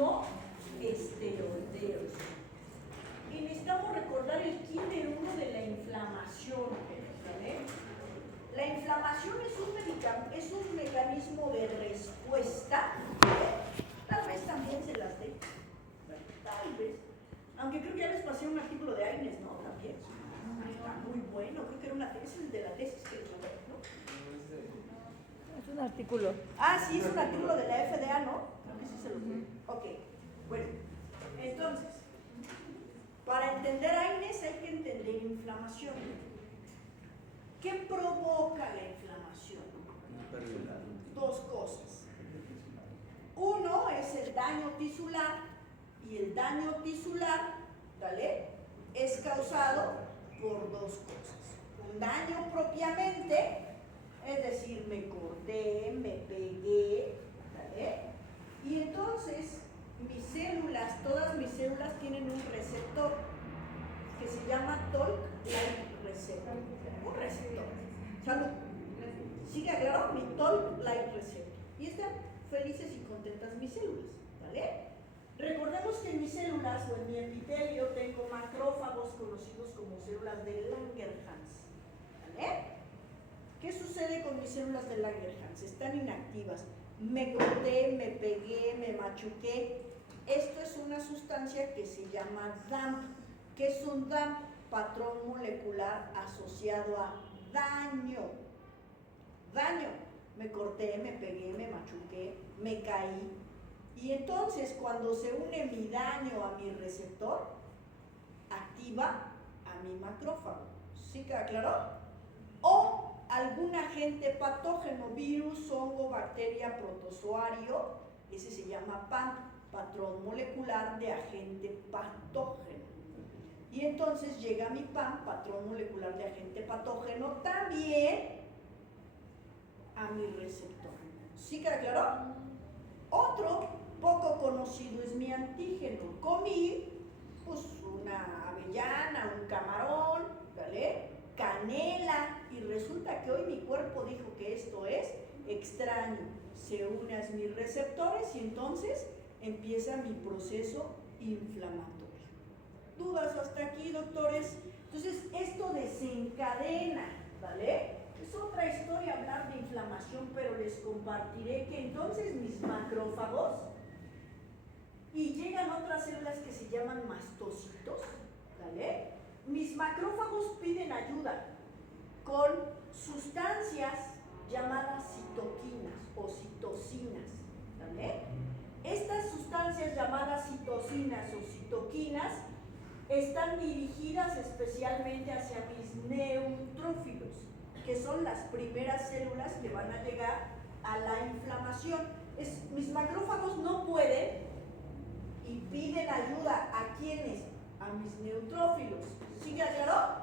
no esteroideos. Y necesitamos recordar el kinder 1 de la inflamación, ¿vale? La inflamación es un mecanismo de respuesta, ¿eh? Tal vez también se las dé, tal vez, aunque creo que ya les pasé un artículo de Aines, ¿no? También, está muy bueno, creo que era una tesis de la tesis que ¿no? Es un artículo. Ah, sí, es un artículo de la FDA, ¿no? Creo que sí se lo di. Ok, bueno, entonces, para entender Aines hay que entender inflamación. ¿Qué provoca la inflamación? Dos cosas. Uno es el daño tisular, y el daño tisular, ¿vale?, es causado por dos cosas. Un daño propiamente, es decir, me corté, me pegué, ¿vale? Y entonces mis células, todas mis células tienen un receptor que se llama Toll-like receptor. Un receptor. Salud. ¿Sigue claro? Mi Toll-like receptor. Y están felices y contentas mis células, ¿vale? Recordemos que en mis células o en mi epitelio tengo macrófagos conocidos como células de Langerhans, ¿vale? ¿Qué sucede con mis células de Langerhans? Están inactivas. Me corté, me pegué, me machuqué. Esto es una sustancia que se llama DAMP. ¿Qué es un DAMP? Patrón molecular asociado a daño. Daño. Me corté, me pegué, me machuqué, me caí. Y entonces cuando se une mi daño a mi receptor, activa a mi macrófago. ¿Sí queda claro? O algún agente patógeno, virus, hongo, bacteria, protozoario, ese se llama PAMP, patrón molecular de agente patógeno. Y entonces llega mi PAMP, patrón molecular de agente patógeno, también a mi receptor. ¿Sí queda claro? Otro poco conocido es mi antígeno. Comí pues una avellana, un camarón, ¿vale?, canela, y resulta que hoy mi cuerpo dijo que esto es extraño. Se une a mis receptores y entonces empieza mi proceso inflamatorio. ¿Dudas hasta aquí, doctores? Entonces esto desencadena, ¿vale? Es otra historia hablar de inflamación, pero les compartiré que entonces mis macrófagos, y llegan otras células que se llaman mastocitos, ¿vale? Mis macrófagos piden ayuda con sustancias llamadas citoquinas o citocinas, ¿vale? Estas sustancias llamadas citocinas o citoquinas están dirigidas especialmente hacia mis neutrófilos, que son las primeras células que van a llegar a la inflamación. Mis macrófagos no pueden y piden ayuda. ¿A quiénes? A mis neutrófilos. ¿Sí queda claro?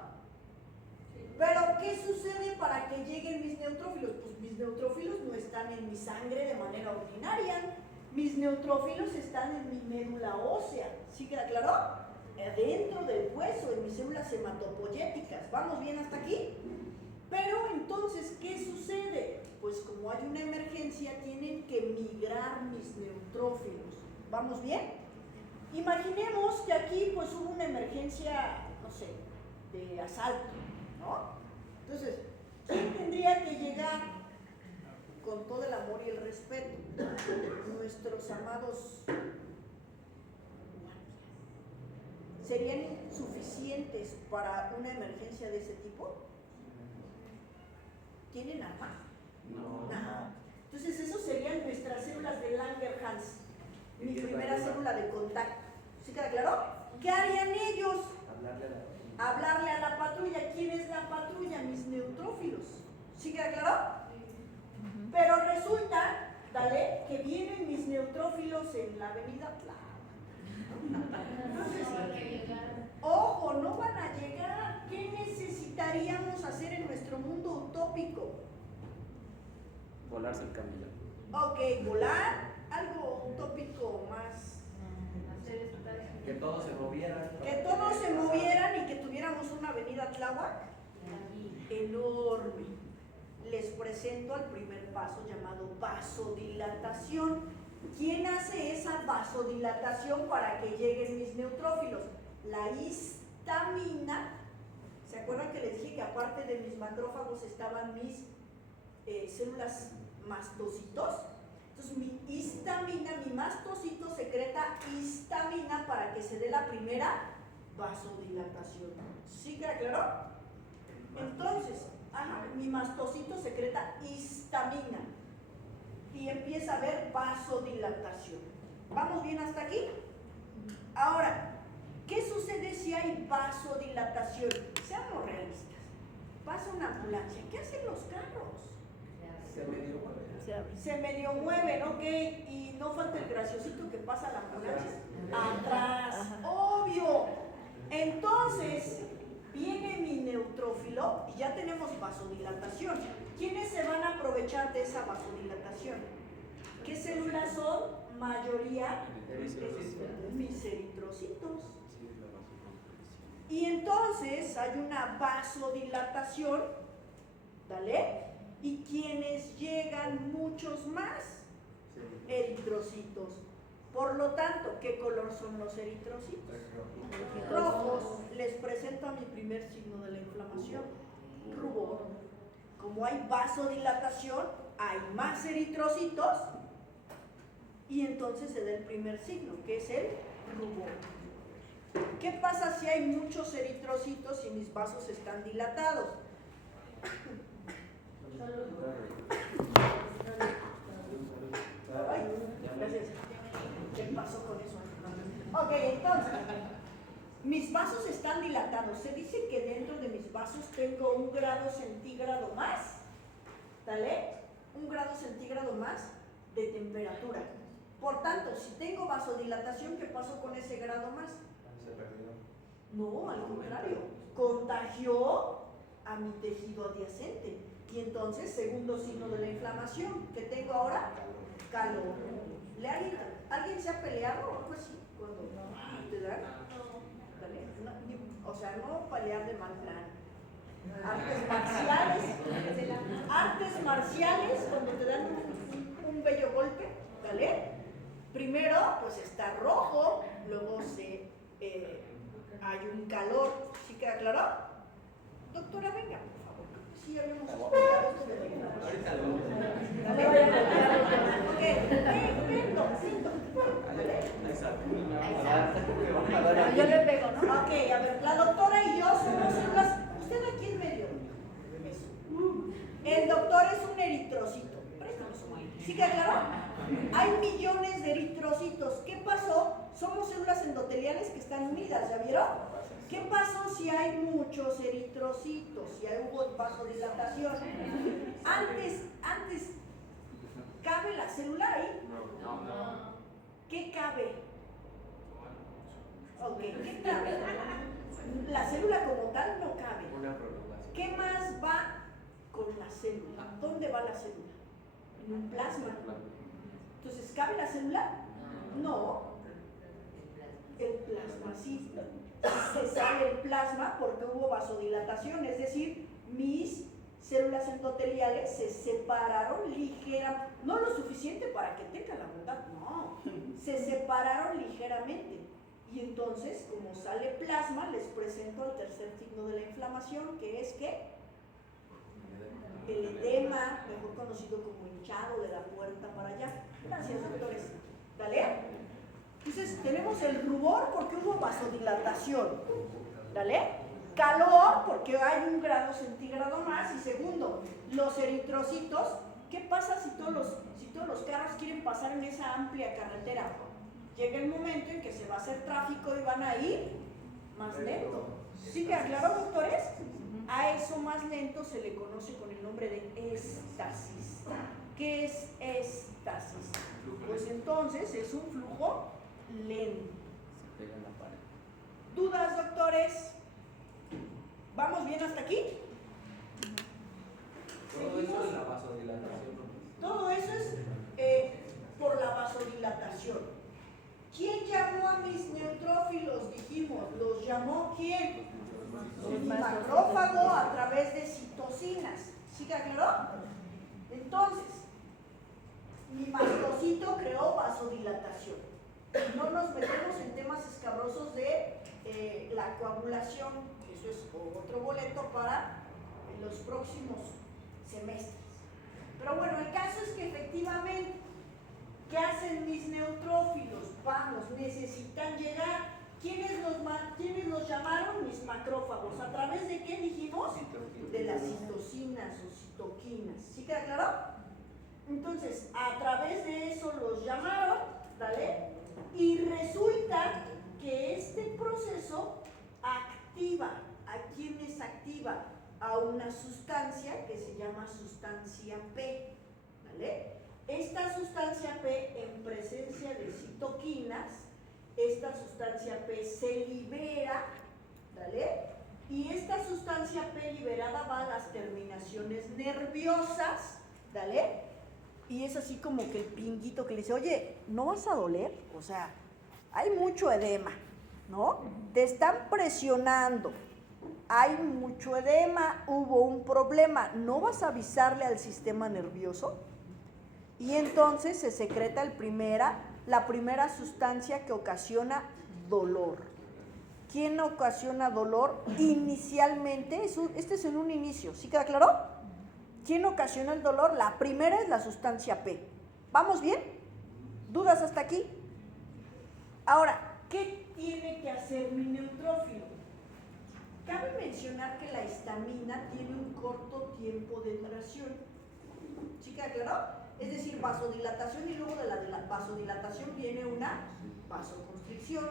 Pero ¿qué sucede para que lleguen mis neutrófilos? Pues mis neutrófilos no están en mi sangre de manera ordinaria. Mis neutrófilos están en mi médula ósea. ¿Sí queda claro? Dentro del hueso, en mis células hematopoyéticas. ¿Vamos bien hasta aquí? Pero entonces, ¿qué sucede? Pues como hay una emergencia, tienen que migrar mis neutrófilos. ¿Vamos bien? Imaginemos que aquí pues hubo una emergencia, no sé, de asalto, ¿no? Entonces, ¿quién tendría que llegar con todo el amor y el respeto? Nuestros amados guardias. ¿Serían suficientes para una emergencia de ese tipo? ¿Tienen arma? No. Entonces, esos serían nuestras células de Langerhans, mi primera célula de contacto. ¿Sí queda claro? ¿Qué harían ellos? Hablarle a la patrulla. ¿Quién es la patrulla? Mis neutrófilos. ¿Sí queda claro? Pero resulta, ¿vale?, que vienen mis neutrófilos en la avenida Entonces, ojo, no van a llegar. ¿Qué necesitaríamos hacer en nuestro mundo utópico? Volarse el camino. Ok, volar, algo utópico más. Que todos se movieran. Que todos se movieran y que tuviéramos una avenida Tláhuac enorme. Les presento al primer paso llamado vasodilatación. ¿Quién hace esa vasodilatación para que lleguen mis neutrófilos? La histamina. ¿Se acuerdan que les dije que aparte de mis macrófagos estaban mis células mastocitos? Entonces mi histamina, mi mastocito secreta histamina para que se dé la primera vasodilatación. ¿Sí queda claro? Entonces, mi mastocito secreta histamina y empieza a haber vasodilatación. ¿Vamos bien hasta aquí? Ahora, ¿qué sucede si hay vasodilatación? Seamos realistas. Pasa una ambulancia. ¿Qué hacen los carros? Se medio mueven, ok. Y no falta el graciosito que pasa la ambulancia. Atrás. Obvio. Entonces, viene mi neutrófilo y ya tenemos vasodilatación. ¿Quiénes se van a aprovechar de esa vasodilatación? ¿Qué células son? Mayoría mis eritrocitos. Y entonces hay una vasodilatación, ¿vale? ¿Y quiénes llegan? Muchos más eritrocitos. Por lo tanto, ¿qué color son los eritrocitos? Rojos. Les presento mi primer signo de la inflamación, rubor. Como hay vasodilatación, hay más eritrocitos y entonces se da el primer signo, que es el rubor. ¿Qué pasa si hay muchos eritrocitos y mis vasos están dilatados? Ay, gracias. ¿Qué pasó con eso? Ok, entonces, mis vasos están dilatados. Se dice que dentro de mis vasos tengo 1 grado centígrado más, ¿vale? 1 grado centígrado más de temperatura. Por tanto, si tengo vasodilatación, ¿qué pasó con ese grado más? Se perdió. No, al contrario, contagió a mi tejido adyacente. Y entonces, segundo signo de la inflamación, ¿qué tengo ahora? Calor. ¿Alguien se ha peleado o algo así? Cuando te dan, ¿vale? No, o sea, no pelear de mal plan. Artes marciales, cuando te dan un bello golpe, ¿vale? Primero, pues está rojo, luego hay un calor. ¿Sí queda claro? Doctora, venga, por favor. Sí, habíamos explicado esto de la inflamación. Ahorita lo yo le pego, ¿no? Ok, a ver, la doctora y yo somos células. ¿Usted a quién me dio? El doctor es un eritrocito. Préstame su mano. ¿Sí queda claro? Hay millones de eritrocitos. ¿Qué pasó? Somos células endoteliales que están unidas, ¿ya vieron? ¿Qué pasó si hay muchos eritrocitos? Si hubo vasodilatación. Antes, ¿cabe la célula ahí? No. ¿Qué cabe? Ok, ¿qué cabe? La célula como tal no cabe. Una prolongación. ¿Qué más va con la célula? ¿Dónde va la célula? En un plasma. Entonces, ¿cabe la célula? No. El plasma sí. Se sale el plasma porque hubo vasodilatación, es decir, mis células endoteliales se separaron ligeramente, no lo suficiente para que tengan la bondad, no, se separaron ligeramente. Y entonces, como sale plasma, les presento el tercer signo de la inflamación, que es ¿qué? El edema, mejor conocido como hinchado de la puerta para allá. Gracias, doctores. ¿Dale? Entonces, tenemos el rubor porque hubo vasodilatación. ¿Dale? Calor porque hay 1 grado centígrado más. Y segundo, los eritrocitos. ¿Qué pasa si todos los carros quieren pasar en esa amplia carretera? Llega el momento en que se va a hacer tráfico y van a ir más lento. ¿Sí queda claro, doctores? A eso más lento se le conoce con el nombre de éstasis. ¿Qué es éstasis? Pues entonces es un flujo lento. ¿Dudas, doctores? ¿Vamos bien hasta aquí? Todo eso es la vasodilatación. Todo eso es por la vasodilatación. ¿Quién llamó a mis neutrófilos? Dijimos, ¿los llamó quién? El macrófago a través de citocinas. ¿Sí queda claro? Entonces, mi mastocito creó vasodilatación. No nos metemos en temas escabrosos de la coagulación, eso es otro boleto para los próximos semestres. Pero bueno, el caso es que efectivamente, ¿qué hacen mis neutrófilos? Vamos, necesitan llegar. ¿Quiénes los llamaron? Mis macrófagos. ¿A través de qué dijimos? De las citocinas o citoquinas. ¿Sí queda claro? Entonces, a través de eso los llamaron, ¿vale? Y resulta que este proceso activa. ¿A quiénes activa? A una sustancia que se llama sustancia P, ¿vale? Esta sustancia P, en presencia de citoquinas, esta sustancia P se libera, ¿vale? Y esta sustancia P liberada va a las terminaciones nerviosas, ¿vale? Y es así como que el pinguito que le dice, oye, ¿no vas a doler? O sea, hay mucho edema, ¿no? Te están presionando, hay mucho edema, hubo un problema, ¿no vas a avisarle al sistema nervioso? Y entonces se secreta la primera sustancia que ocasiona dolor. ¿Quién ocasiona dolor? Inicialmente, este es en un inicio, ¿sí queda claro? ¿Quién ocasiona el dolor? La primera es la sustancia P. ¿Vamos bien? ¿Dudas hasta aquí? Ahora, ¿qué tiene que hacer mi neutrófilo? Cabe mencionar que la histamina tiene un corto tiempo de duración. ¿Sí queda claro? Es decir, vasodilatación y luego de la vasodilatación viene una vasoconstricción.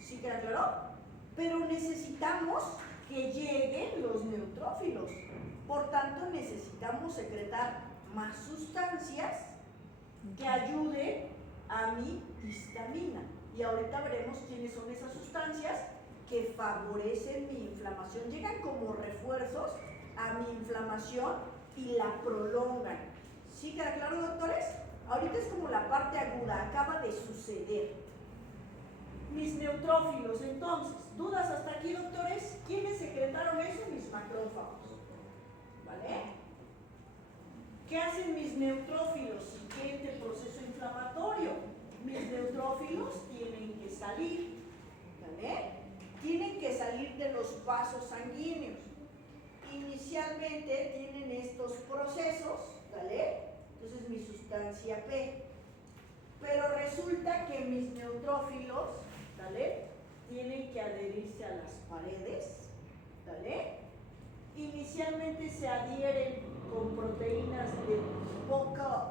¿Sí queda claro? Pero necesitamos que lleguen los neutrófilos. Por tanto, necesitamos secretar más sustancias que ayuden a mi histamina. Y ahorita veremos quiénes son esas sustancias que favorecen mi inflamación. Llegan como refuerzos a mi inflamación y la prolongan. ¿Sí queda claro, doctores? Ahorita es como la parte aguda, acaba de suceder. Mis neutrófilos, entonces, ¿dudas hasta aquí, doctores? ¿Quiénes secretaron eso? Mis macrófagos. ¿Vale? ¿Qué hacen mis neutrófilos? Siguiente proceso inflamatorio. Mis neutrófilos tienen que salir, ¿vale? Tienen que salir de los vasos sanguíneos. Inicialmente tienen estos procesos, ¿vale? Entonces mi sustancia P. Pero resulta que mis neutrófilos, ¿vale? Tienen que adherirse a las paredes, ¿vale? Inicialmente se adhieren con proteínas de poco,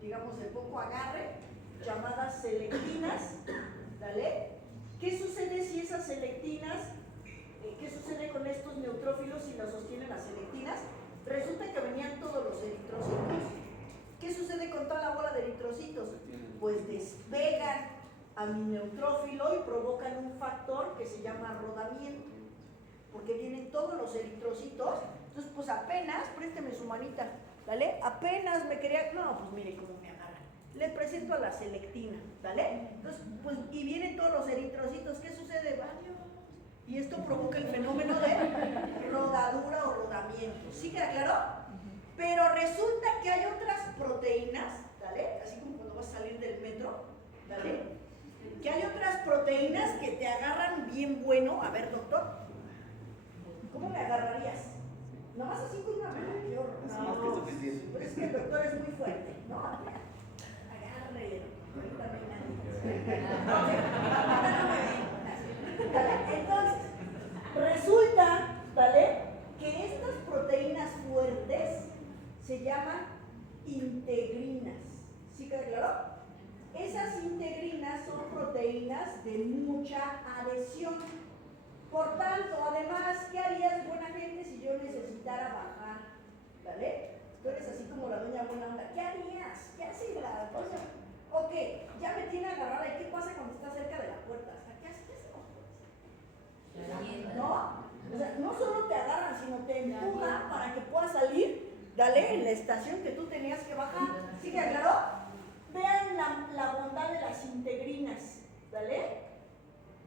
digamos, de poco agarre, llamadas selectinas, ¿vale? ¿Qué sucede si esas selectinas, qué sucede con estos neutrófilos si las sostienen las selectinas? Resulta que venían todos los eritrocitos. ¿Qué sucede con toda la bola de eritrocitos? Pues despegan a mi neutrófilo y provocan un factor que se llama rodamiento. Porque vienen todos los eritrocitos, entonces pues apenas, présteme su manita, ¿vale? Apenas me quería, no, pues mire cómo me agarra. Le presento a la selectina, ¿vale? Entonces, pues, y vienen todos los eritrocitos, ¿qué sucede? Adiós. Y esto provoca el fenómeno de rodadura o rodamiento. ¿Sí queda claro? Pero resulta que hay otras proteínas, ¿vale? Así como cuando vas a salir del metro, ¿vale? Que hay otras proteínas que te agarran bien bueno. A ver, doctor, ¿cómo me agarrarías? Nomás así con una mano, qué horror. No, pero es que el doctor es muy fuerte. No, agárrele, ahorita no hay nadie. Entonces, resulta, ¿vale? Que estas proteínas fuertes se llaman integrinas. ¿Sí queda claro? Esas integrinas son proteínas de mucha adhesión. Por tanto, además, ¿qué harías, buena gente, si yo necesitara bajar? ¿Vale? Tú eres así como la doña buena onda. ¿Qué harías? ¿Qué haces la cosa? Ok, ya me tiene agarrada. ¿Y qué pasa cuando está cerca de la puerta? ¿Hasta qué haces? ¿No? O sea, no solo te agarran, sino te empujan para que puedas salir, dale, en la estación que tú tenías que bajar. ¿Sí queda claro? Vean la bondad de las integrinas, ¿vale?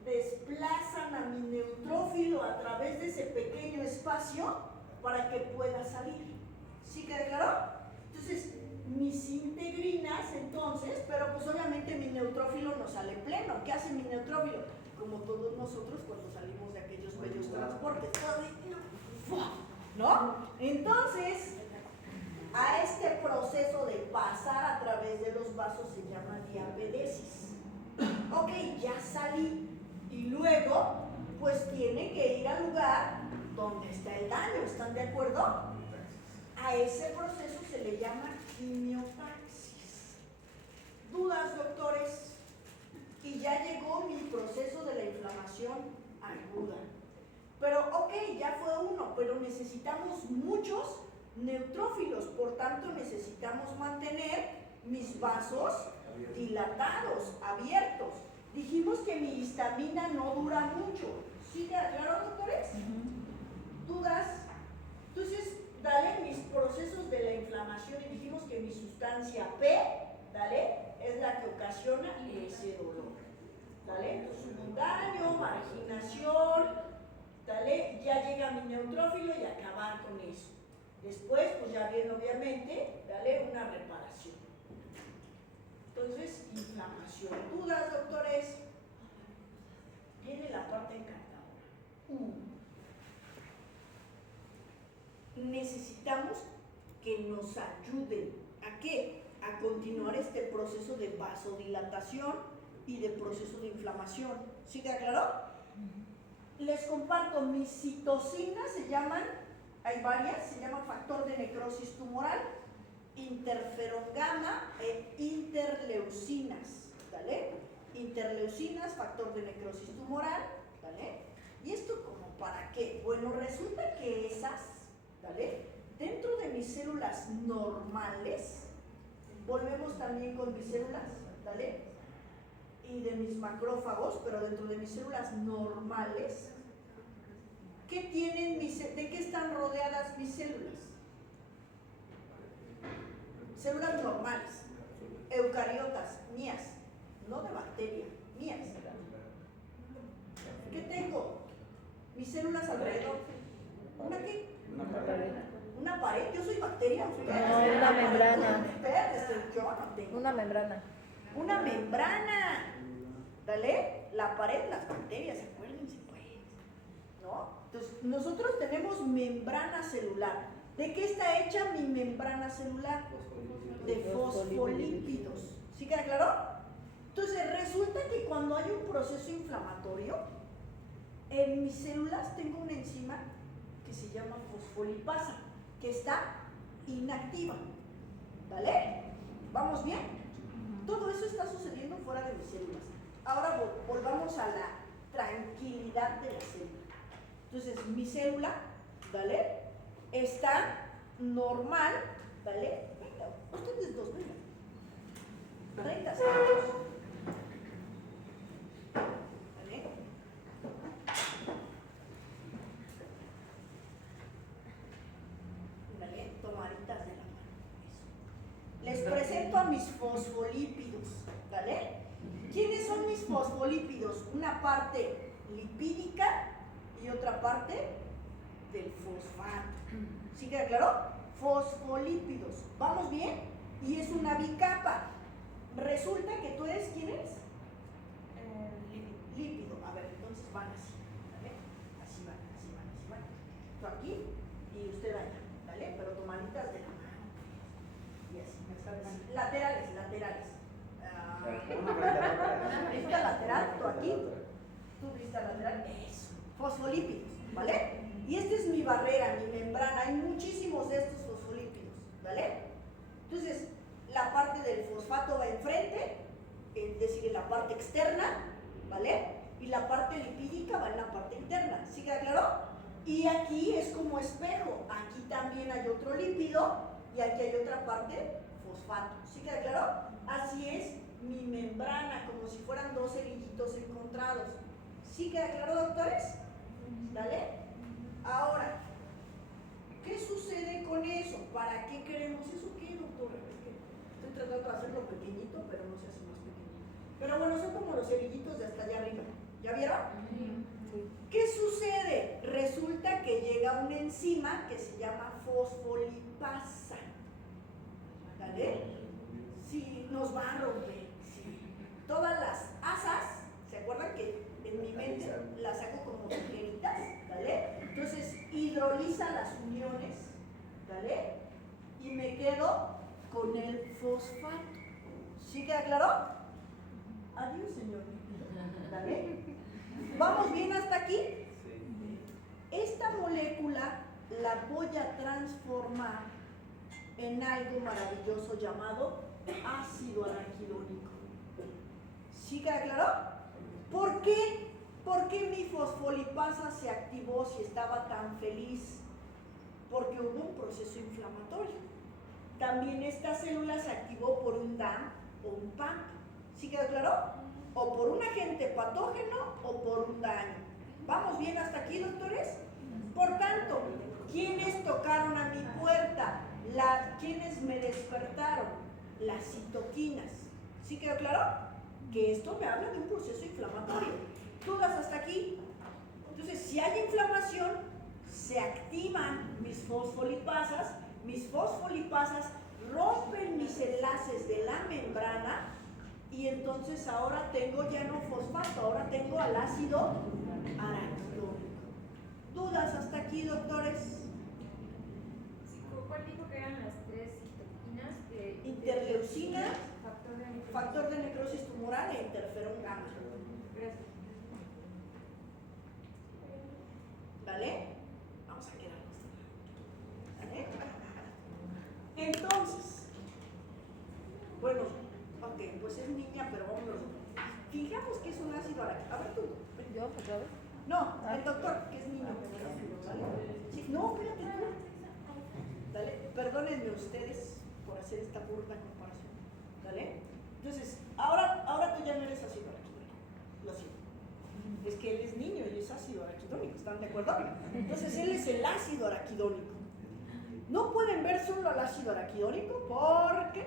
Desplazan a mi neutrófilo a través de ese pequeño espacio para que pueda salir. ¿Sí queda claro? Entonces, mis integrinas entonces, pero pues obviamente mi neutrófilo no sale pleno. ¿Qué hace mi neutrófilo? Como todos nosotros cuando salimos de aquellos medios transportes, ¿no? Entonces, a este proceso de pasar a través de los vasos se llama diapedesis. Ok, ya salí y luego pues tiene que ir al lugar donde está el daño, ¿están de acuerdo? A ese proceso se le llama quimiotaxis. ¿Dudas, doctores? Y ya llegó mi proceso de la inflamación aguda. Pero ok, ya fue uno, pero necesitamos muchos neutrófilos, por tanto necesitamos mantener mis vasos dilatados, abiertos. Dijimos que mi histamina no dura mucho. ¿Sí queda claro, doctores? ¿Dudas? Entonces, dale, mis procesos de la inflamación, y dijimos que mi sustancia P, dale, es la que ocasiona ese dolor. ¿Dale? Entonces, un daño, marginación, dale, ya llega mi neutrófilo y acabar con eso. Después, pues ya viene obviamente, dale, una reparación. Entonces, inflamación. ¿Dudas, doctores? Viene la parte encantadora. Necesitamos que nos ayuden. ¿A qué? A continuar este proceso de vasodilatación y de proceso de inflamación. ¿Sí queda claro? Les comparto, mis citocinas se llaman, hay varias, se llaman factor de necrosis tumoral, interferón gamma e interleucinas, ¿vale? Interleucinas, factor de necrosis tumoral, ¿vale? ¿Y esto como para qué? Bueno, resulta que esas, ¿vale? Dentro de mis células normales, volvemos también con mis células, ¿vale? Y de mis macrófagos, pero dentro de mis células normales, ¿qué tienen de qué están rodeadas mis células? Células normales, eucariotas, mías, no de bacteria, mías. ¿Qué tengo? Mis células alrededor. ¿Una qué? Una pared. Yo soy bacteria. No, una membrana. Yo no tengo. Una membrana. Una membrana. ¿Dale? La pared, las bacterias, acuérdense pues. ¿No? Entonces, nosotros tenemos membrana celular. ¿De qué está hecha mi membrana celular? De fosfolípidos. ¿Sí queda claro? Entonces, resulta que cuando hay un proceso inflamatorio, en mis células tengo una enzima que se llama fosfolipasa, que está inactiva. ¿Vale? ¿Vamos bien? Todo eso está sucediendo fuera de mis células. Ahora volvamos a la tranquilidad de la célula. Entonces, mi célula, ¿vale? Está normal, ¿vale? Venga, ustedes dos, venga. 30 segundos. ¿Vale? ¿Vale? Tomaditas de la mano. Eso. Les presento a mis fosfolípidos, ¿vale? ¿Quiénes son mis fosfolípidos? Una parte lipídica y otra parte del fosfato. ¿Sí queda claro? Fosfolípidos. ¿Vamos bien? Y es una bicapa. Resulta que tú eres, ¿quién eres? Lípido. A ver, entonces van así. ¿Vale? Así van, así van, así van. Tú aquí y usted allá. ¿Vale? Pero tomaditas de la mano. Y así. Laterales, laterales. Vista lateral, tú aquí, tú vista lateral, eso, fosfolípidos, ¿vale? Y esta es mi barrera, mi membrana, hay muchísimos de estos fosfolípidos, ¿vale? Entonces, la parte del fosfato va enfrente, es decir, en la parte externa, ¿vale? Y la parte lipídica va en la parte interna, ¿sí queda claro? Y aquí es como espejo, aquí también hay otro lípido y aquí hay otra parte fosfato, ¿sí queda claro? Así es mi membrana, como si fueran dos cerillitos encontrados. ¿Sí queda claro, doctores? ¿Vale? Ahora, ¿qué sucede con eso? ¿Para qué queremos eso? ¿Qué, doctora? Estoy tratando de hacerlo pequeñito, pero no se hace más pequeñito. Pero bueno, son como los cerillitos de hasta allá arriba. ¿Ya vieron? Sí. ¿Qué sucede? Resulta que llega una enzima que se llama fosfolipasa. ¿vale? Sí, nos va a romper. Sí. Todas las asas, ¿se acuerdan que en mi mente las hago como tijeritas? ¿Vale? Entonces hidroliza las uniones, ¿vale? Y me quedo con el fosfato. ¿Sí queda claro? Adiós, señor. ¿Vale? ¿Vamos bien hasta aquí? Sí. Esta molécula la voy a transformar en algo maravilloso llamado ácido araquidónico. ¿Sí queda claro? ¿Por qué? ¿Por qué mi fosfolipasa se activó si estaba tan feliz? Porque hubo un proceso inflamatorio. También esta célula se activó por un DAM o un PAMP. ¿Sí queda claro? O por un agente patógeno o por un daño. ¿Vamos bien hasta aquí, doctores? Por tanto, ¿quiénes tocaron a mi puerta? ¿Quiénes me despertaron? Las citoquinas. ¿Sí quedó claro? Que esto me habla de un proceso inflamatorio. ¿Dudas hasta aquí? Entonces, si hay inflamación, se activan mis fosfolipasas rompen mis enlaces de la membrana y entonces ahora tengo ya no fosfato, ahora tengo al ácido araquidónico. ¿Dudas hasta aquí, doctores? ¿Cuál dijo que eran las tres citoquinas? Interleucina, factor factor de necrosis. de necrosis tumoral e interferón gamma. Gracias. ¿Vale? Vamos a quedarnos. ¿Vale? Entonces, bueno, ok, pues es niña, pero vámonos. Fijamos que es un ácido araquidónico. A ver tú. ¿Yo otra vez? No, el doctor, que es niño. ¿Vale? Sí, no, espérate tú. ¿Vale? Perdónenme ustedes por hacer esta burda comparación. ¿Vale? Entonces, ahora tú ya no eres ácido araquidónico. Lo siento. Es que él es niño y es ácido araquidónico, ¿están de acuerdo? Entonces él es el ácido araquidónico. No pueden ver solo al ácido araquidónico porque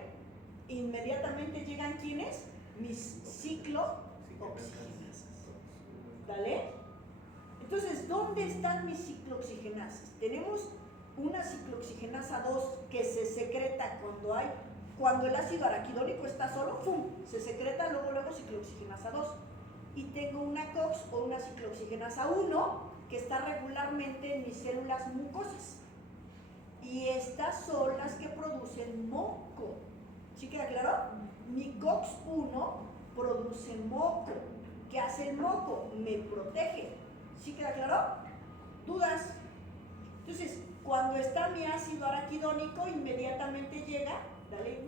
inmediatamente llegan ¿quiénes? Mis ciclooxigenasas. ¿Vale? Entonces, ¿dónde están mis ciclooxigenasas? Tenemos una ciclooxigenasa 2 que se secreta cuando el ácido araquidónico está solo, ¡fum! Se secreta luego ciclooxigenasa 2. Y tengo una COX o una ciclooxigenasa 1 que está regularmente en mis células mucosas. Y estas son las que producen moco. ¿Sí queda claro? Mi COX-1 produce moco. ¿Qué hace el moco? Me protege. ¿Sí queda claro? ¿Dudas? Entonces, cuando está mi ácido araquidónico, inmediatamente llega, dale,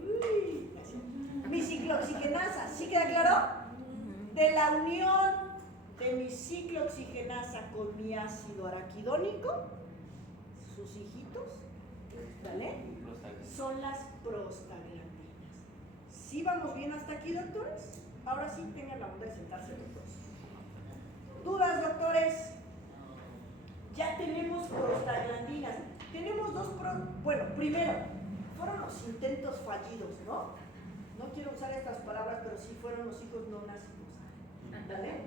mi ciclooxigenasa. ¿Sí queda claro? De la unión de mi ciclooxigenasa con mi ácido araquidónico, sus hijitos, ¿vale? Son las prostaglandinas. ¿Sí vamos bien hasta aquí, doctores? Ahora sí, tengan la onda de sentarse, doctores. ¿Dudas, doctores? Ya tenemos prostaglandinas. Tenemos bueno, primero, fueron los intentos fallidos, ¿no? No quiero usar estas palabras, pero sí fueron los hijos no nacidos. ¿Vale?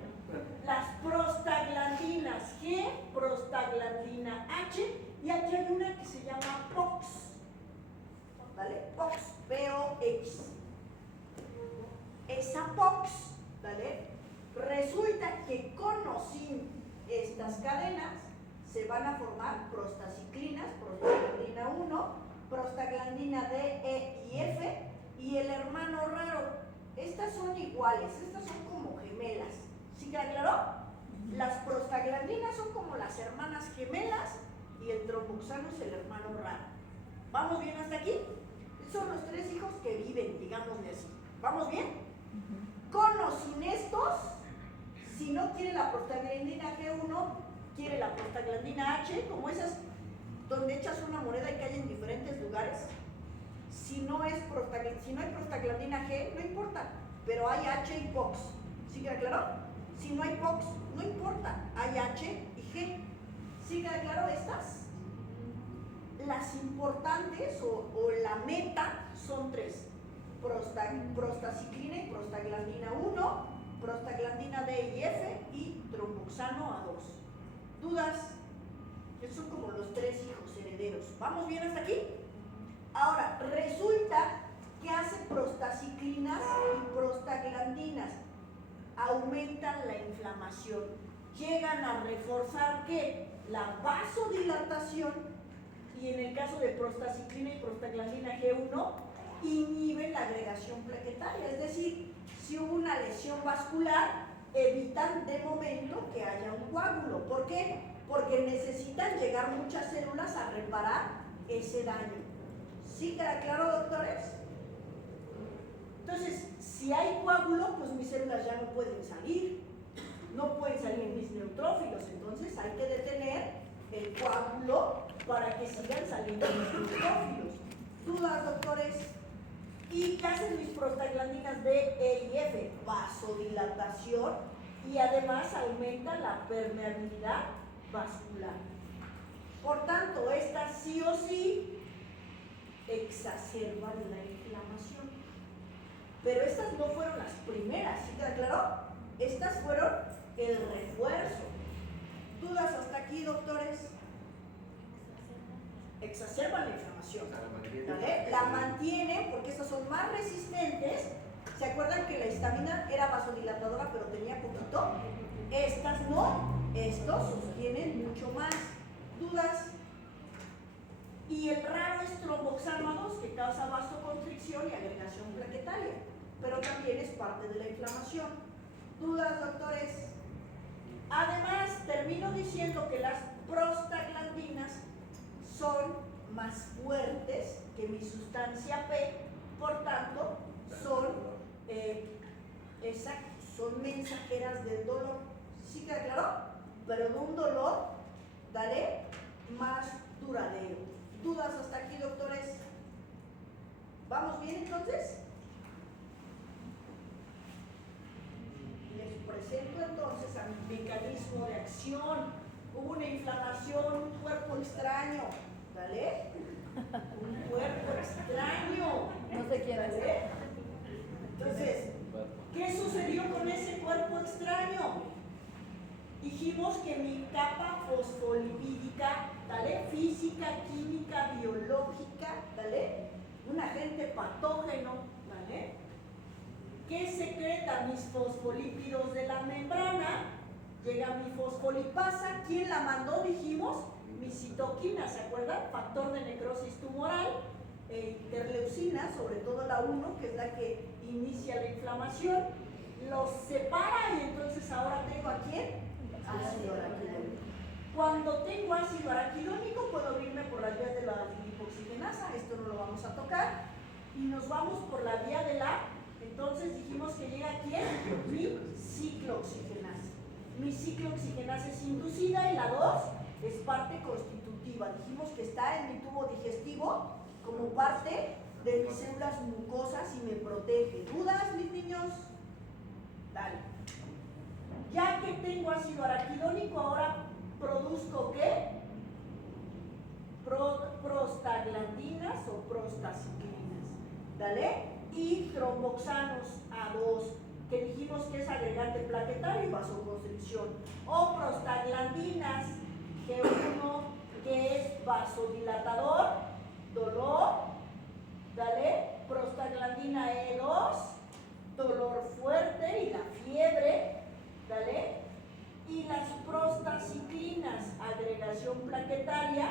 Las prostaglandinas G, prostaglandina H, y aquí hay una que se llama POX. ¿Vale? POX, P-O-X. Esa POX, ¿vale? Resulta que con o sin estas cadenas se van a formar prostaciclinas, prostaglandina 1, prostaglandina D, E y F, y el hermano raro. Estas son iguales, estas son como gemelas. ¿Sí queda claro? Las prostaglandinas son como las hermanas gemelas y el tromboxano es el hermano raro. ¿Vamos bien hasta aquí? Son los tres hijos que viven, digámosle así. ¿Vamos bien? Con o sin estos, si no quiere la prostaglandina G1, quiere la prostaglandina H, como esas donde echas una moneda y cae en diferentes lugares. Si no hay prostaglandina G, no importa, pero hay H y POX. ¿Sí queda claro? Si no hay POX, no importa, hay H y G. ¿Sí queda claro estas? Las importantes o la meta son tres: prostaciclina y prostaglandina 1, prostaglandina D y F y tromboxano A2. ¿Dudas? Esos son como los tres hijos herederos. ¿Vamos bien hasta aquí? Ahora, resulta ¿Qué hace prostaciclinas y prostaglandinas? Aumentan la inflamación. Llegan a reforzar ¿qué? La vasodilatación, y en el caso de prostaciclina y prostaglandina G1 inhiben la agregación plaquetaria, es decir, si hubo una lesión vascular, evitan de momento que haya un coágulo. ¿Por qué? Porque necesitan llegar muchas células a reparar ese daño. ¿Sí queda claro, doctores? Entonces, si hay coágulo, pues mis células ya no pueden salir. No pueden salir mis neutrófilos, entonces hay que detener el coágulo para que sigan saliendo mis neutrófilos. ¿Dudas, doctores? ¿Y qué hacen mis prostaglandinas B, E y F? Vasodilatación, y además aumenta la permeabilidad vascular. Por tanto, estas sí o sí exacerban la inflamación. Pero estas no fueron las primeras, ¿sí queda claro? Estas fueron el refuerzo. ¿Dudas hasta aquí, doctores? Exacerban la inflamación. ¿Vale? La mantienen porque estas son más resistentes. ¿Se acuerdan que la histamina era vasodilatadora pero tenía poquito? Estas no, estos sostienen mucho más. ¿Dudas? Y el raro es tromboxano A2, que causa vasoconstricción y agregación plaquetaria, pero también es parte de la inflamación. ¿Dudas, doctores? Además, termino diciendo que las prostaglandinas son más fuertes que mi sustancia P, por tanto, son son mensajeras del dolor. ¿Sí queda claro? Pero de un dolor, ¿vale? Más duradero. ¿Dudas hasta aquí, doctores? ¿Vamos bien entonces? Les presento entonces a mi mecanismo de acción. Hubo una inflamación, un cuerpo extraño, ¿vale? Un cuerpo extraño. No sé quién es. ¿Vale? Entonces, ¿qué sucedió con ese cuerpo extraño? Dijimos que mi capa fosfolipídica, ¿vale? Física, química, biológica, ¿vale? Un agente patógeno, ¿vale? ¿Qué secreta mis fosfolípidos de la membrana? Llega mi fosfolipasa. ¿Quién la mandó? Dijimos, mi citoquina, ¿se acuerdan? Factor de necrosis tumoral, interleucina, sobre todo la 1, que es la que inicia la inflamación, los separa y entonces ahora tengo a quién? Ácido araquidónico. Cuando tengo ácido araquidónico puedo irme por las vías de la lipoxigenasa, esto no lo vamos a tocar, y nos vamos por la vía de la, entonces dijimos que llega quién? Mi ciclooxigenasa. Mi ciclooxigenasa es inducida y la 2 es parte constitutiva. Dijimos que está en mi tubo digestivo como parte de mis células mucosas y me protege. ¿Dudas, mis niños? Dale. Ya que tengo ácido araquidónico, ahora produzco ¿qué? Prostaglandinas o prostaciclinas, ¿vale? Y tromboxanos A2, que dijimos que es agregante plaquetario y vasoconstricción. O prostaglandinas G1, que es vasodilatador, dolor, ¿vale? Prostaglandina E2, dolor fuerte y la fiebre, ¿vale? Y las prostaciclinas, agregación plaquetaria,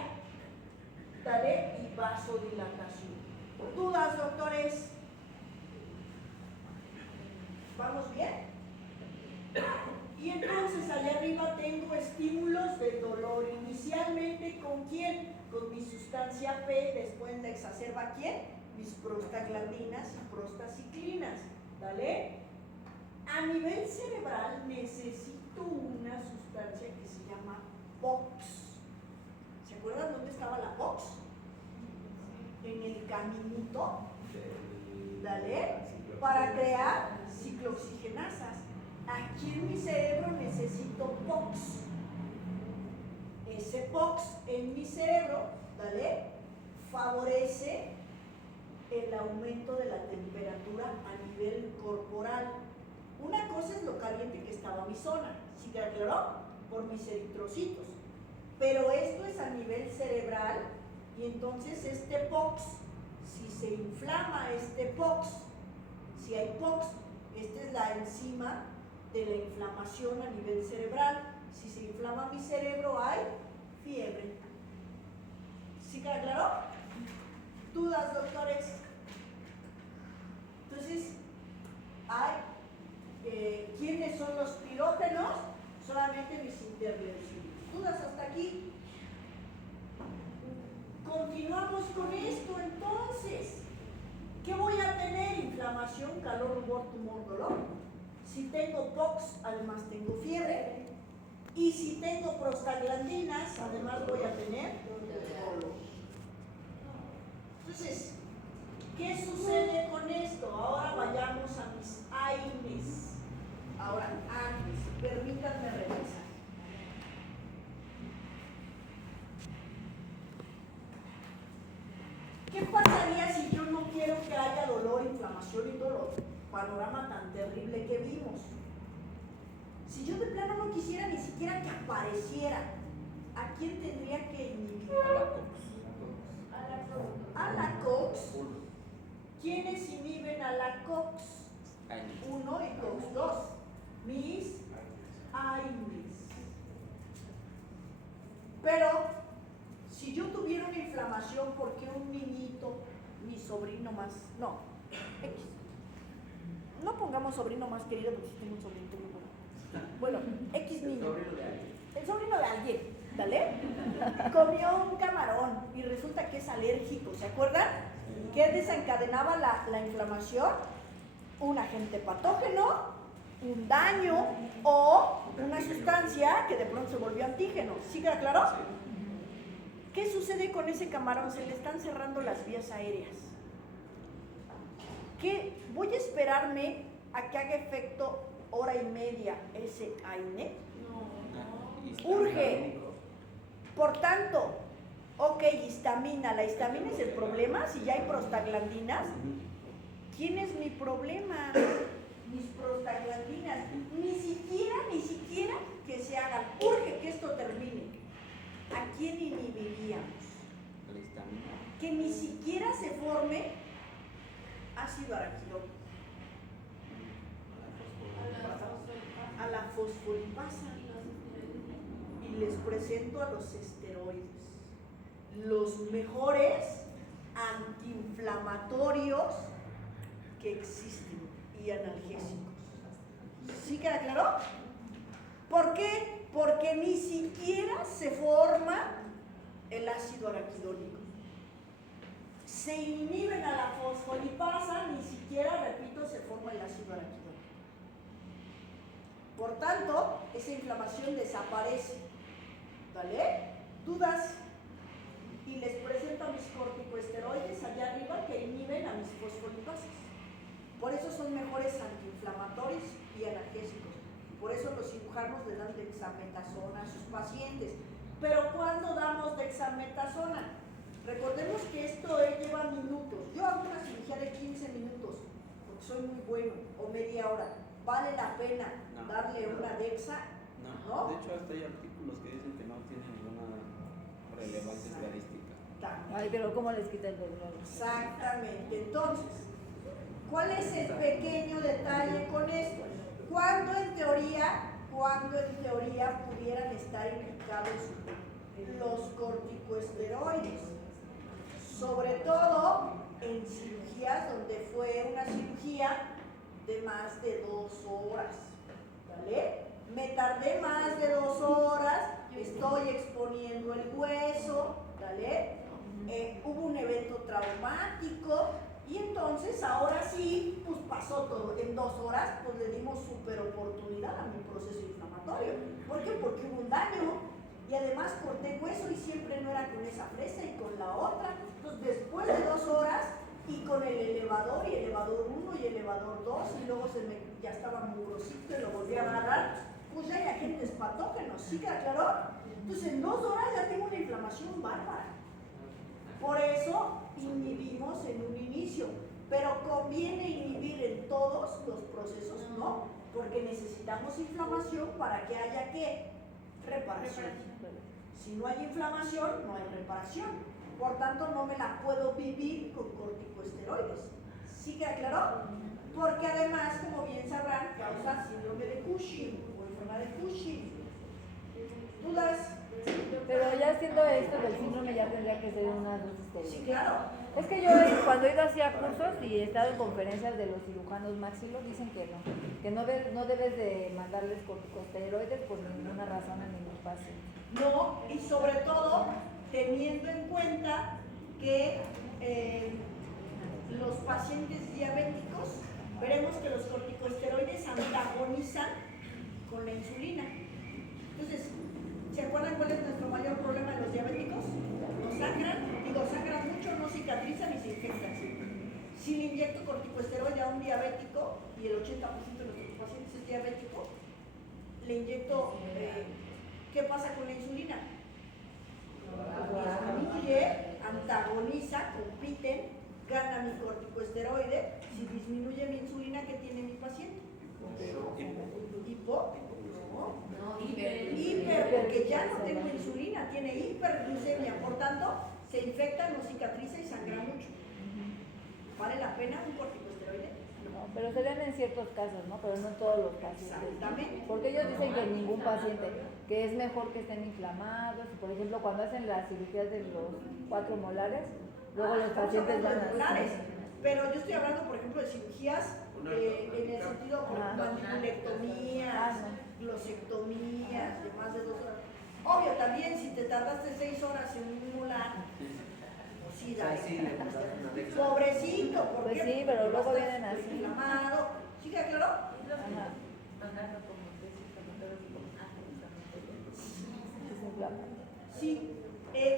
¿vale? Y vasodilatación. ¿Dudas, doctores? ¿Vamos bien? Y entonces allá arriba tengo estímulos de dolor. Inicialmente, ¿con quién? Con mi sustancia P, después la exacerba ¿quién? Mis prostaglandinas y prostaciclinas, ¿vale? A nivel cerebral necesito una sustancia que se llama POX. ¿Se acuerdan dónde estaba la POX? En el caminito, ¿vale? Para crear ciclooxigenasas. Aquí en mi cerebro necesito POX. Ese POX en mi cerebro, ¿vale? Favorece el aumento de la temperatura a nivel corporal. Una cosa es lo caliente que estaba mi zona, ¿sí queda claro? Por mis eritrocitos. Pero esto es a nivel cerebral y entonces este POX Si se inflama este POX, si hay POX, esta es la enzima de la inflamación a nivel cerebral. Si se inflama mi cerebro, hay fiebre. ¿Sí queda claro? ¿Dudas, doctores? Entonces, ¿quiénes son los pirógenos? Solamente mis interleucinos. ¿Dudas hasta aquí? Continuamos con esto entonces. ¿Qué voy a tener? Inflamación, calor, rubor, tumor, dolor. Si tengo POX, además tengo fiebre. Y si tengo prostaglandinas, además voy a tener dolor. Entonces, ¿qué sucede con esto? Ahora vayamos a mis AINES. Ahora, AINES. Permítanme revisar. ¿Qué pasaría si yo no quiero que haya dolor, inflamación y dolor? Panorama tan terrible que vimos. Si yo de plano no quisiera ni siquiera que apareciera, ¿a quién tendría que inhibir? A la COX. ¿Quiénes inhiben a la COX? 1 y COX 2. Mis AINES. Pero, si yo tuviera una inflamación, ¿por qué un niñito, mi sobrino más? No, X. No pongamos sobrino más querido porque si tengo un sobrino muy bueno. Bueno, X niño. El sobrino de alguien, ¿vale? Comió un camarón y resulta que es alérgico, ¿se acuerdan? ¿Qué desencadenaba la inflamación? Un agente patógeno, un daño o una sustancia que de pronto se volvió antígeno. ¿Sí queda claro? ¿Qué sucede con ese camarón? Se le están cerrando las vías aéreas. ¿Qué? Voy a esperarme a que haga efecto hora y media ese AINE. Urge. Por tanto, ok, histamina. La histamina es el problema. Si ya hay prostaglandinas, ¿quién es mi problema? Mis prostaglandinas. Ni siquiera que se hagan. Urge que esto termine. ¿A quién inhibiríamos? Que ni siquiera se forme ácido araquidónico. A la fosfolipasa. Y les presento a los esteroides, los mejores antiinflamatorios que existen y analgésicos. ¿Sí queda claro? ¿Por qué? Porque ni siquiera se forma el ácido araquidónico. Se inhiben a la fosfolipasa, ni siquiera, repito, se forma el ácido araquidónico. Por tanto, esa inflamación desaparece. ¿Vale? ¿Dudas? Y les presento a mis corticosteroides allá arriba que inhiben a mis fosfolipasas. Por eso son mejores antiinflamatorios y analgésicos. Por eso los cirujanos le dan dexametasona a sus pacientes. Pero ¿cuándo damos dexametasona? Recordemos que esto lleva minutos. Yo hago una cirugía de 15 minutos, porque soy muy bueno, o media hora. ¿Vale la pena darle una dexa? No. De hecho, hasta hay artículos que dicen que no tiene ninguna relevancia estadística. Ay, pero ¿cómo les quita el dolor? Exactamente. Entonces, ¿cuál es el pequeño detalle con esto? ¿Cuándo en teoría pudieran estar implicados los corticosteroides? Sobre todo en cirugías donde fue una cirugía de más de 2 horas, ¿vale? Me tardé más de 2 horas, estoy exponiendo el hueso, ¿vale? Hubo un evento traumático y entonces ahora sí, pues pasó todo. En 2 horas, pues le dimos súper oportunidad a mi proceso inflamatorio. ¿Por qué? Porque hubo un daño y además corté hueso y siempre no era con esa fresa y con la otra. Entonces después de 2 horas y con el elevador y elevador 1 y elevador 2 y luego ya estaba mugrosito y lo volví a agarrar, pues ya hay agentes patógenos, ¿sí queda claro? Entonces en 2 horas ya tengo una inflamación bárbara. Por eso inhibimos en un inicio, pero conviene inhibir en todos los procesos, ¿no? Porque necesitamos inflamación para que haya ¿qué? Reparación. Si no hay inflamación, no hay reparación. por tanto no me la puedo vivir con corticosteroides. ¿Sí queda claro? Porque además, como bien sabrán, causa síndrome de Cushing o enfermedad de Cushing. ¿Dudas? Pero ya haciendo esto del síndrome ya tendría que ser una dosis de Sí, claro. Es que yo cuando he ido así a cursos y he estado en conferencias de los cirujanos máximos, dicen que no debes de mandarles corticosteroides por ninguna razón a ningún paciente. No, y sobre todo teniendo en cuenta que los pacientes diabéticos, veremos que los corticosteroides antagonizan con la insulina. Entonces, ¿se acuerdan cuál es nuestro mayor problema de los diabéticos? No sangran mucho, no cicatrizan y se infectan. Si le inyecto corticosteroide a un diabético, y el 80% de nuestros pacientes es diabético, le inyecto, ¿qué pasa con la insulina? Disminuye, antagoniza, compiten, gana mi corticosteroide. Si disminuye mi insulina, ¿qué tiene mi paciente? Hipo. No, Hiper, porque ya no tengo insulina, tiene hiperglucemia, por tanto, se infecta, no cicatriza y sangra mucho. ¿Vale la pena un corticosteroide? No, pero se dan en ciertos casos, ¿no? Pero no en todos los pacientes. Exactamente. Porque ellos dicen que en ningún paciente, que es mejor que estén inflamados. Y por ejemplo, cuando hacen las cirugías de los 4 molares, luego los pacientes van a... molares. Pero yo estoy hablando, por ejemplo, de cirugías en el sentido de mandibulectomías, glosectomías, de más de 2 horas. Obvio, también si te tardaste 6 horas en un molar, pues sí, da. Pobrecito, ¿por Pues qué? sí, pero Porque luego va a estar vienen así. inflamado. ¿Sí queda claro? Ajá. Sí.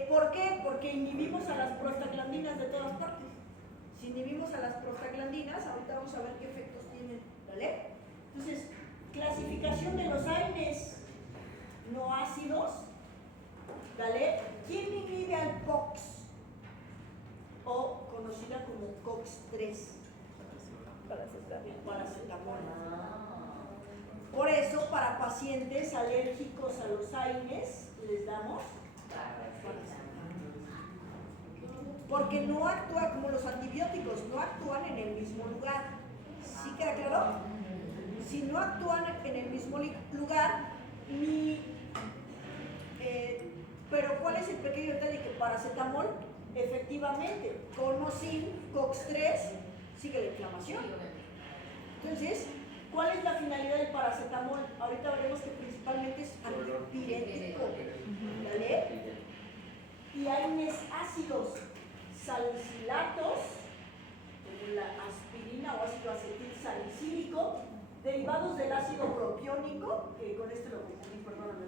¿Por qué? Porque inhibimos a las prostaglandinas de todas partes. Si inhibimos a las prostaglandinas, ahorita vamos a ver qué efectos tienen, ¿vale? Entonces, clasificación de los AINES no ácidos, ¿vale? ¿Quién inhibe al COX? O conocida como COX-3. Paracetamol. Por eso, para pacientes alérgicos a los AINES, les damos porque no actúa como los antibióticos, no actúan en el mismo lugar. ¿Sí queda claro? Si no actúan en el mismo lugar, pero ¿cuál es el pequeño detalle? Que paracetamol, efectivamente, con o sin COX-3, sigue la inflamación. Entonces, ¿cuál es la finalidad del paracetamol? Ahorita veremos que principalmente es antipirético, ¿vale? Y hay ácidos salicilatos, como la aspirina o ácido acetil salicílico, derivados del ácido propiónico, que con este lo confundí, perdóname,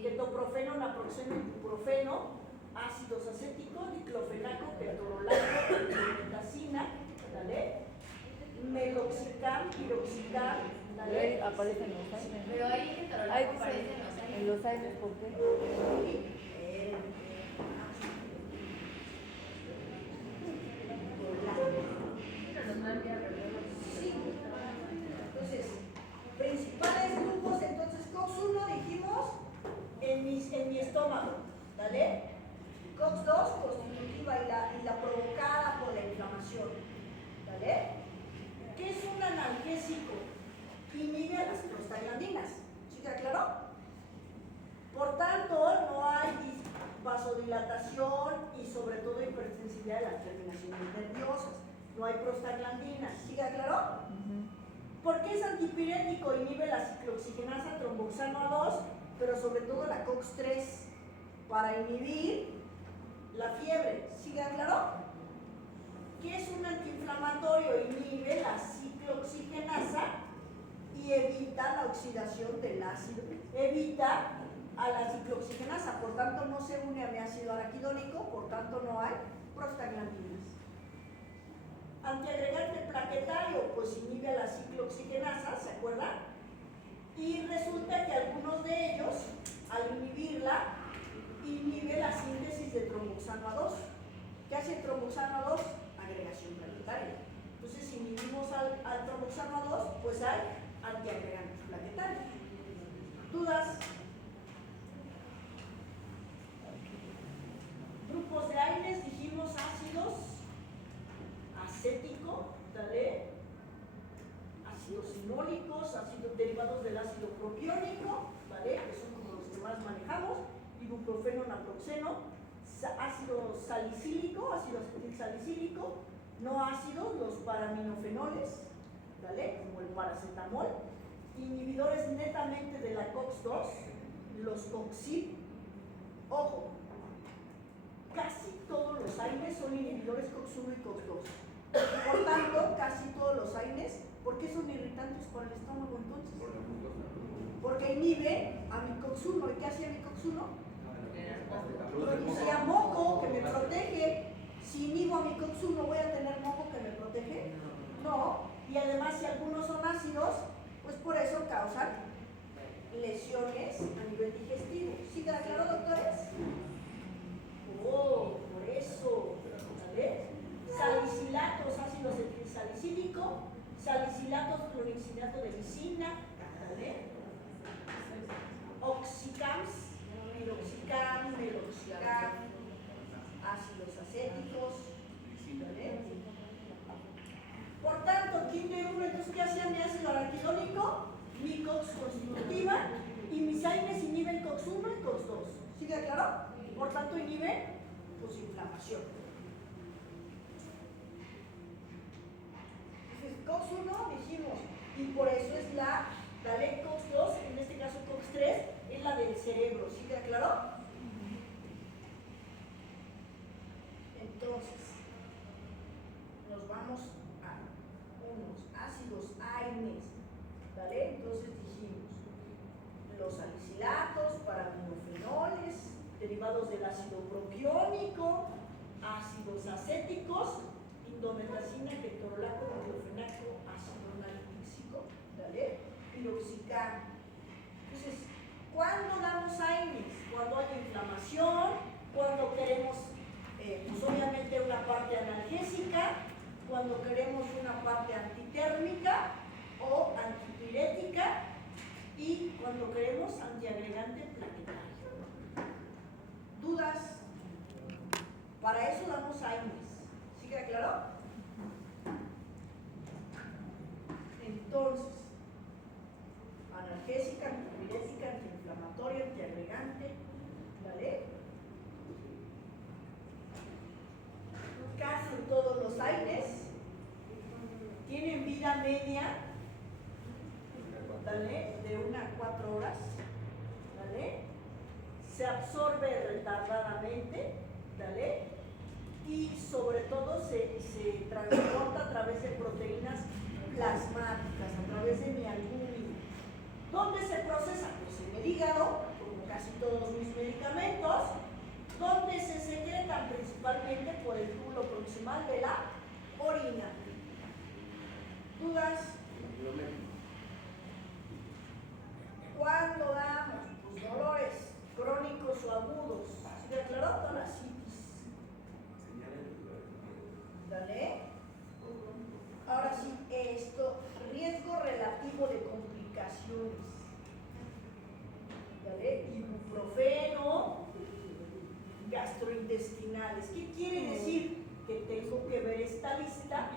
ketoprofeno, naproxeno, ibuprofeno, ácidos acéticos, diclofenaco, ketorolaco, metacina, ¿vale? Meloxicam, piroxicam, ¿vale? Aparecen los AINES. Pero ahí que te lo Ahí aparecen dice, los años. en los AINES, ¿por qué? Entonces, principales grupos, entonces COX-1 dijimos en mi estómago, ¿vale? COX-2 constitutiva y la provocada por la inflamación, ¿vale? ¿Qué es un analgésico? Inhibe a las prostaglandinas, ¿sí queda claro? Por tanto, no hay vasodilatación y sobre todo hipersensibilidad de las terminaciones nerviosas. No hay prostaglandinas, ¿sí queda claro? ¿Por qué es antipirético? Inhibe la ciclooxigenasa tromboxano A2, pero sobre todo la COX-3 para inhibir la fiebre, ¿sí queda claro? ¿Qué es un antiinflamatorio? Inhibe la ciclooxigenasa y evita la oxidación del ácido, evita a la ciclooxigenasa, por tanto no se une a mi ácido araquidónico, por tanto no hay prostaglandinas. Antiagregante plaquetario, pues inhibe a la ciclooxigenasa, ¿se acuerdan? Y resulta que algunos de ellos, al inhibirla, inhibe la síntesis de tromboxano A2. ¿Qué hace el tromboxano A2? Agregación plaquetaria. Entonces, si inhibimos al tromboxano A2, pues hay antiagregantes plaquetarios. ¿Dudas? Grupos de AINES. ¿vale? Que son como los que más manejamos, ibuprofeno, naproxeno, ácido salicílico, ácido acetilsalicílico, no ácidos, los paraminofenoles, ¿vale? Como el paracetamol, inhibidores netamente de la COX-2, los COXIB. Ojo, casi todos los AINES son inhibidores COX-1 y COX-2. Por tanto, casi todos los AINES, ¿por qué son irritantes para el estómago entonces? Porque inhibe a mi COX-1. ¿Y qué hacía mi COX-1? Producía moco que me protege. Si inhibo a mi COX-1, ¿voy a tener moco que me protege? No. Y además, si algunos son ácidos, pues por eso causan lesiones a nivel digestivo. ¿Sí queda claro, doctores? Oh, por eso. ¿Vale? Salicilatos, ácido acetilsalicílico, salicilatos, cloricilato de lisina, ¿vale? Oxicams, piroxicam, meloxicam, ácidos acéticos, ¿vale? Por tanto, quinto y uno, entonces, ¿qué hacía mi ácido araquidónico? Mi COX constitutiva, y mis AINES inhiben COX-1 y COX-2. ¿Sí queda claro? Por tanto, inhiben, pues, inflamación. Entonces, COX-1 dijimos, y por eso es la COX-2, en este caso COX-3, es la del cerebro. ¿Sí queda claro? Entonces, nos vamos a unos ácidos AINES, ¿vale? Entonces dijimos, los salicilatos, paraminofenoles, derivados del ácido propiónico, ácidos acéticos, indometacina, ketorolaco, diclofenaco, ácido nalíxico, ¿vale? Piroxicam. Entonces, ¿cuándo damos AINES? Cuando hay inflamación, cuando queremos, pues obviamente una parte analgésica, cuando queremos una parte antitérmica o antipirética y cuando queremos antiagregante plaquetario. ¿Dudas? Para eso damos AINES. ¿Sí queda claro? Entonces, analgésica, antipirética, antiinflamatoria, antiagregante, ¿vale? Casi todos los AINES tienen vida media, ¿vale? De 1 a 4 horas, ¿vale? Se absorbe retardadamente, ¿vale? Y sobre todo se transporta a través de proteínas plasmáticas, a través de mi albúmina. ¿Dónde se procesa? Pues en el hígado, como casi todos mis medicamentos, donde se secretan principalmente por el túbulo proximal de la orina. ¿Dudas? ¿Cuándo damos? Pues dolores crónicos o agudos. ¿Sí queda claro? Toracitis. ¿Vale? Ahora sí, esto, riesgo relativo de complicaciones. ¿Vale? Ibuprofeno, gastrointestinales. ¿Qué quiere decir? Que tengo que ver esta lista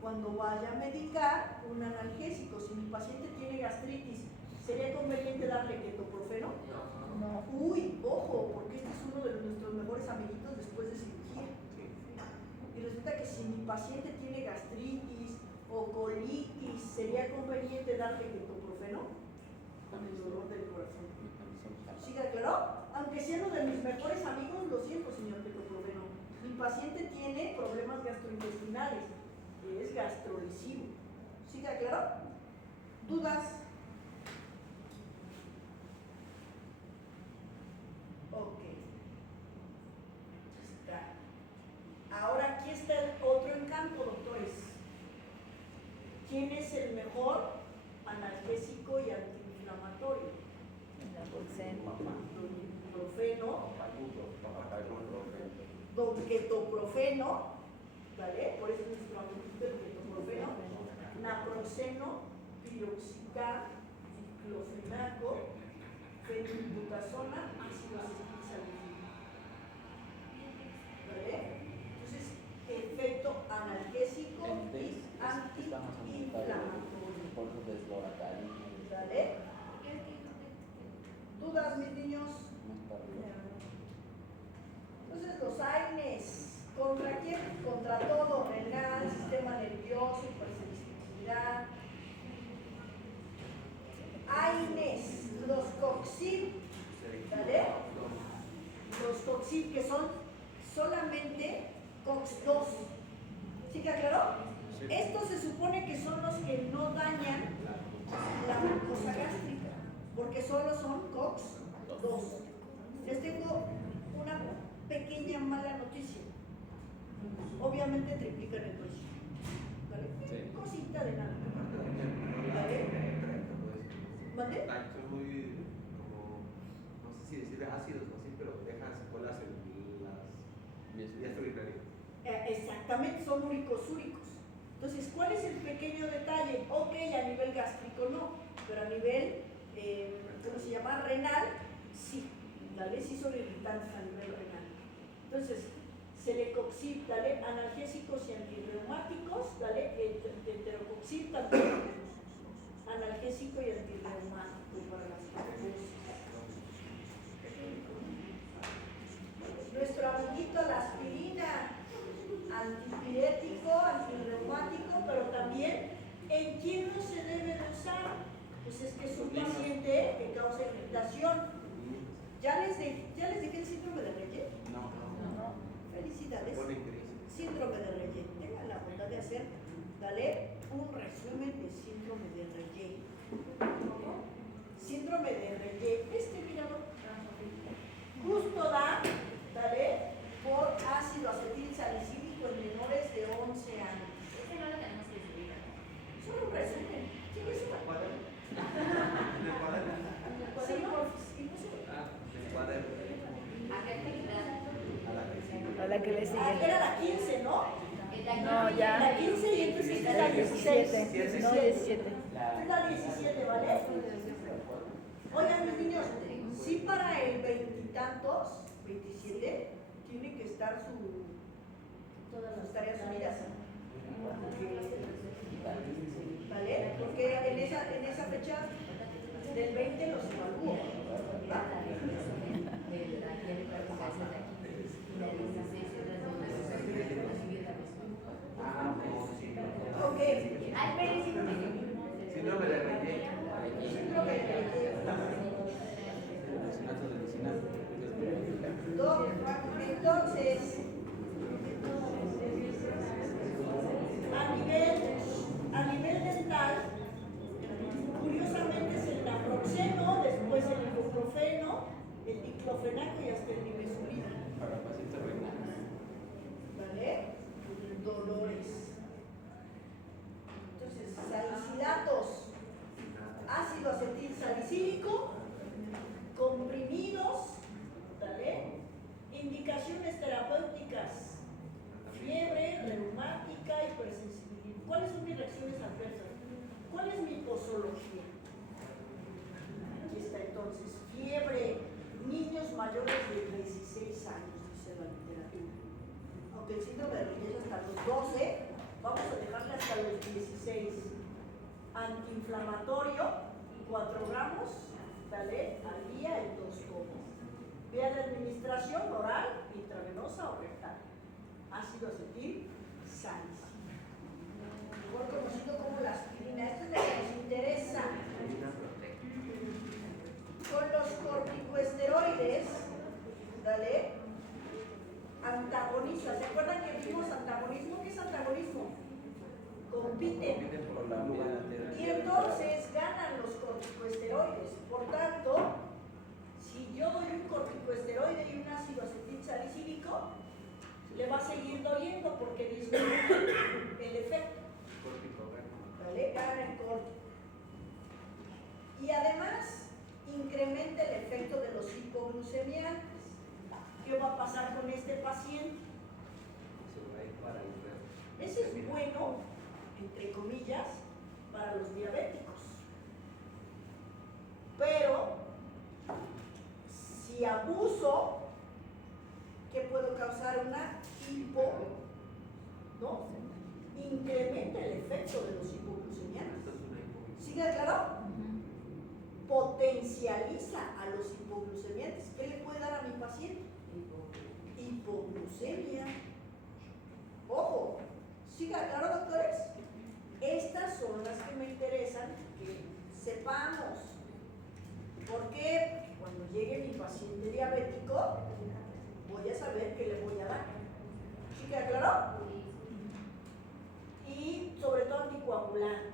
cuando vaya a medicar un analgésico. Si mi paciente tiene gastritis, ¿sería conveniente darle ketoprofeno? No. Uy, ojo, porque este es uno de nuestros mejores amiguitos después de cirugía. Y resulta que si mi paciente tiene gastritis o colitis, ¿sería conveniente darle ketoprofeno? Con el dolor del corazón. ¿Sí queda claro? Aunque sea uno de mis mejores amigos, lo siento, señor ketoprofeno. Mi paciente tiene problemas gastrointestinales, que es gastrolesivo. ¿Sí queda claro? ¿Dudas? Ok. Está. Ahora aquí está el otro encanto, doctores. ¿Quién es el mejor analgésico y antiinflamatorio? Don ketoprofeno, ¿vale? Por eso es nuestro amiguito el ketoprofeno, naproxeno, piroxicam, diclofenaco, fenilbutazona, ácido acetilsalicílico. ¿Vale? Entonces, efecto analgésico y antiinflamatorio. ¿Vale? pasa, mis niños? Más para arriba. Entonces los AINES, ¿contra quién? Contra todo, renal, sistema nervioso, hipersensibilidad. AINES, los COXIB, ¿vale? Los COXIB que son solamente COX-2. ¿Sí que aclaró? Sí. Estos se supone que son los que no dañan la mucosa gástrica, porque solo son COX-2. Les tengo una pequeña mala noticia. Obviamente triplican el precio. ¿Vale? Sí. Cosita de nada. ¿Vale? ¿Mande? Son muy, como, no sé si decir ácidos o así, pero dejan secuelas en las vías urinarias. Exactamente, son uricosúricos. Entonces, ¿cuál es el pequeño detalle? Ok, a nivel gástrico no, pero a nivel, ¿cómo se llama? Renal, sí. ¿Vale? Sí son irritantes a nivel renal. Entonces, celecoxib, ¿vale? Analgésicos y antirreumáticos, ¿vale? Enterocoxib también. Analgésico y antirreumático para las trombosis. Nuestro amiguito la aspirina, antipirético, antirreumático, pero también ¿en quién no se debe de usar? Pues es que es un paciente que causa irritación. ¿Ya les dije el síndrome de Reye? No. Felicidades. Se pone en crisis. Síndrome de Reye. Tengan la bondad de hacer, dale un resumen de síndrome de Reye. Síndrome de Reye. Mirador. Justo da, dale, por ácido acetil salicílico en menores de 11 años. Este no lo tenemos que subir, ¿no? Solo un resumen. Sí, es una ¿Cuaderno? ¿En el cuaderno? Sí, porfis, y no se ve. Ah, en el cuaderno. ¿A qué actividad? A la que sigue. A la que le Ah, sigue. era la 15, ¿no? No, ya. La 15 y entonces esta es la 16. 17. No, 17. Esta es la 17, ¿vale? Oigan, mis niños, sí para el veintitantos, 27, tiene que estar todas las tareas unidas. ¿Vale? Porque en esa fecha del 20 los evalúo. ¿Va? Ok. Síndrome de Reye. Síndrome de Reye. Asesinato de vecinal. Entonces, a nivel dental, curiosamente es el naproxeno, después el ibuprofeno, el diclofenaco y hasta el nimesulida. Para pacientes renales. ¿Vale? Dolores. Entonces, salicilatos, ácido acetil salicílico, comprimidos, ¿vale? Indicaciones terapéuticas, fiebre, reumática, hipersensibilidad. ¿Cuáles son mis reacciones adversas? ¿Cuál es mi posología? Aquí está entonces, fiebre, niños mayores de 16 años, dice la literatura. Aunque el síndrome de Reye es hasta los 12, vamos a dejarle hasta los 16. Antiinflamatorio, 4 gramos, ¿vale? Al día en 2 tomas. Vía de administración oral, intravenosa o rectal. Ácido acetil salicílico, mejor conocido como la aspirina. Esto es lo que nos interesa. Con los corticosteroides, ¿vale? Antagonistas. ¿Se acuerdan que vimos antagonismo? ¿Qué es antagonismo? Compiten. Por la vía lateral. Y entonces ganan los corticosteroides. Por tanto, si yo doy un corticosteroide y un ácido acetil salicílico, le va a seguir doliendo porque disminuye el efecto. ¿Vale? Gana el corte. Y además, incrementa el efecto de los hipoglucemiantes. ¿Qué va a pasar con este paciente? Ese es bueno, entre comillas, para los diabéticos. Pero, si abuso, ¿qué puedo causar? Una hipo, ¿no? Incrementa el efecto de los hipoglucemiantes. ¿Sigue claro? Potencializa a los hipoglucemiantes. hipoglucemia. ¿Qué le puede dar a mi paciente? Hipoglucemia. Ojo, siga, claro, doctores. Estas son las que me interesan que sepamos. Porque cuando llegue mi paciente diabético, voy a saber qué le voy a dar. ¿Sí queda claro? Y sobre todo anticoagulantes.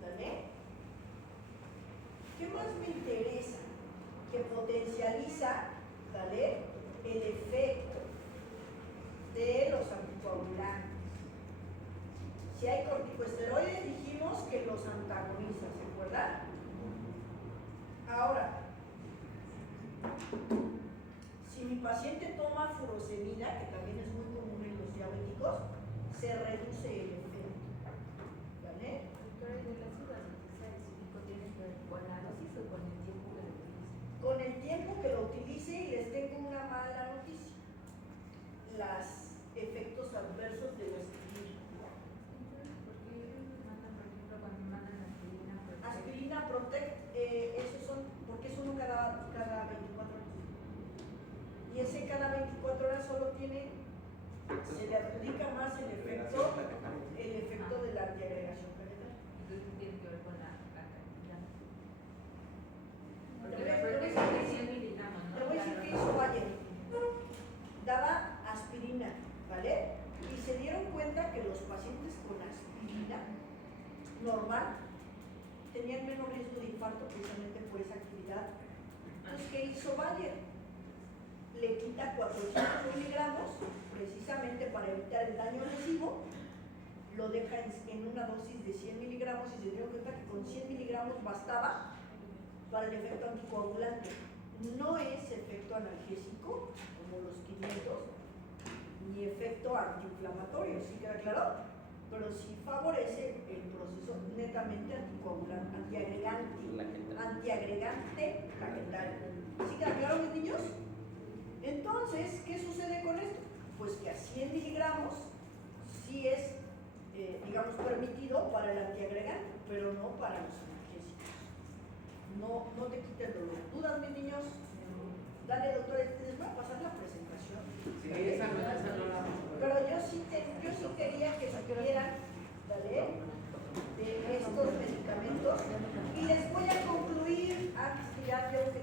¿Vale? ¿Qué más me interesa? Que potencializa, ¿vale?, el efecto de los anticoagulantes. Si hay corticosteroides, dijimos que los antagoniza, ¿se acuerdan? Ahora, si mi paciente toma furosemida, que también es muy común en los diabéticos, se reduce el efecto. ¿Vale? Doctora, ¿y de las uvas antihistamínico tiene que ver con la dosis o con el tiempo que lo utiliza? Con el tiempo que lo utilice, y les tengo una mala noticia: los efectos adversos de la aspirina. Entonces, ¿por qué mandan, por ejemplo, cuando mandan aspirina? Aspirina Protect, esos son, porque es uno cada 24 horas. Y ese cada 24 horas solo tiene, se le adjudica más el efecto de la antiagregación planetaria. Entonces tiene que ver con la cantidad. Porque Te la voy a proteína es de 100 miligramos, ¿no? Te voy a decir qué hizo Bayer. Daba aspirina, ¿vale? Y se dieron cuenta que los pacientes con aspirina normal tenían menos riesgo de infarto precisamente por esa actividad. Entonces, ¿qué hizo Bayer? Le quita 400 miligramos precisamente para evitar el daño lesivo, lo deja en una dosis de 100 miligramos y se dieron cuenta que con 100 miligramos bastaba para el efecto anticoagulante. No es efecto analgésico como los 500, ni efecto antiinflamatorio, ¿sí queda claro? Pero sí favorece el proceso netamente anticoagulante, antiagregante plaquetario. ¿Sí queda claro, mis niños? Entonces, ¿qué sucede con esto? Pues que a 100 miligramos sí es, digamos, permitido para el antiagregante, pero no para los analgésicos. No te quita el dolor. ¿Dudas, mis niños? Dale, doctor, les voy a pasar la presentación. Sí, esa no la vamos a ver. Pero yo sí quería que supieran, ¿vale?, de estos medicamentos. Y les voy a concluir, antes que ya veo que